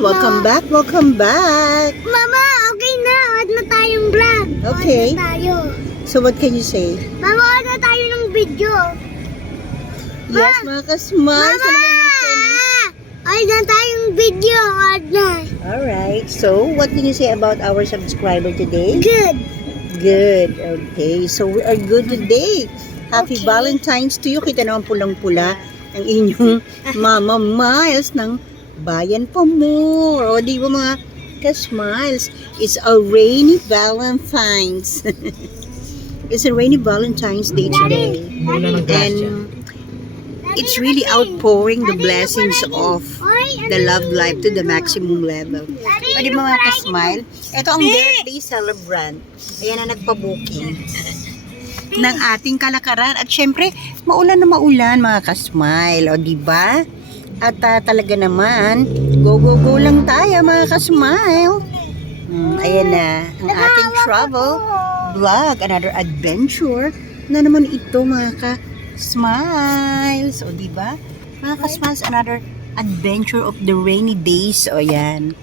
welcome back, welcome back. Mama, okay na. Huwag na tayong vlog. Okay. Huwag na tayo. So what can you say? Mama, huwag na tayo ng video. Yes, mga kasmars. Mama! Huwag na tayong video. Huwag na. Alright, so what can you say about our subscriber today? Good. Good. Okay, so we are good today. Happy Okay. Valentine's to you. Kita naman pulang-pula ang inyong Mama Miles ng Bayan Pamor. O di ba mga ka-smiles? It's a rainy Valentine's. It's a rainy Valentine's Day today. And it's really outpouring the blessings of the love life to the maximum level. O di ba mga ka-smile? Ito ang birthday celebrant. Ayan na nagpa-booking ng ating kalakaran. At syempre, maulan na maulan mga ka-smile. O di ba? At talaga naman, go lang tayo mga ka-smile. Ayan na, ang ating travel vlog, another adventure na naman ito mga ka-smiles. O di ba? Mga ka-smiles, another adventure of the rainy days. O yan.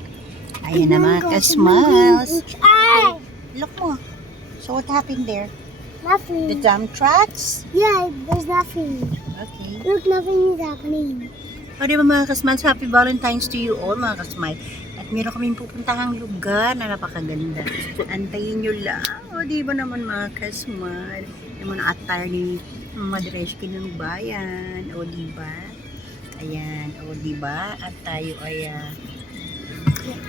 Ayan na mga ka-smiles. Ay! Look mo. So what happened there? The Nothing. dump trucks? Yeah, there's nothing. Okay. Look, nothing is happening. O di ba mga ka-smiles, happy Valentine's to you all mga ka-smile. At meron kaming pupuntahang lugar na napakaganda. Antayin nyo lang. O di ba naman mga ka-smile? Yung mga attire ni Madreski ng bayan. O di ba? Ayan. O di ba? At tayo ay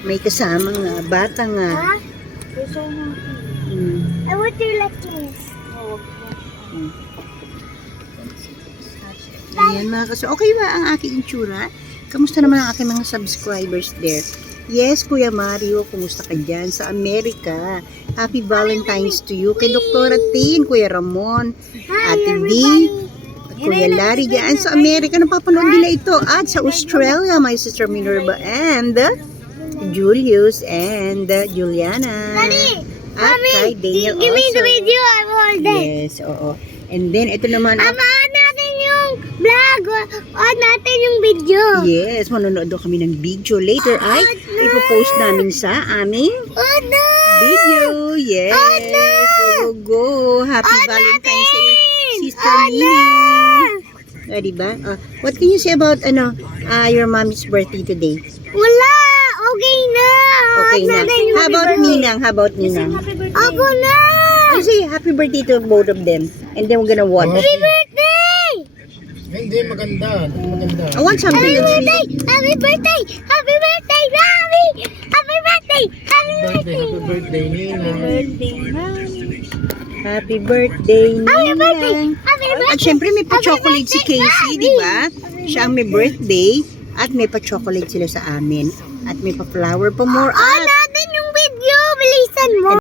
may kasamang bata nga. Huh? There's so happy. I want to like this. Ayan mga kaso. Okay ba ang aking itsura? Kamusta naman ang aking mga subscribers there? Yes, Kuya Mario, kumusta ka dyan sa Amerika? Happy Valentine's to you. Kay Dr. Tin, Kuya Ramon, Ate V, at Kuya Larry dyan sa Amerika. Napapanood nila ito. At sa Australia, my sister Minerva and Julius and Juliana. Daddy! At kay Daniel Give me the also. video. I will hold it. Yes, oo. And then, ito naman. Ama, on natin yung vlog. On natin yung video. Yes, manonood daw kami ng video. Later ay ipopost namin sa aming Oh no! video. Yes. Oh, no! Go. Happy Oh, Valentine's Day, natin! Sister Oh, Nini. Diba? What can you say about your mommy's birthday today? Wala! Okay na! Okay na. How about Ninang? How about Ninang? Ako na! I say happy birthday to both of them. And then we're gonna watch. Happy birthday! Hindi, maganda. Hindi maganda. I want something Happy that's birthday! really... Happy birthday! Happy birthday, Mommy! Happy birthday! Happy birthday! Happy birthday, Nina. Happy birthday, Happy birthday! Ninang. Happy birthday! At syempre may pa-chocolate si Happy birthday, Casey, Mommy! di ba? Siya ang may birthday at may pa-chocolate sila sa amin. At may pa-flower pa more On at natin yung video! Bilisan mo!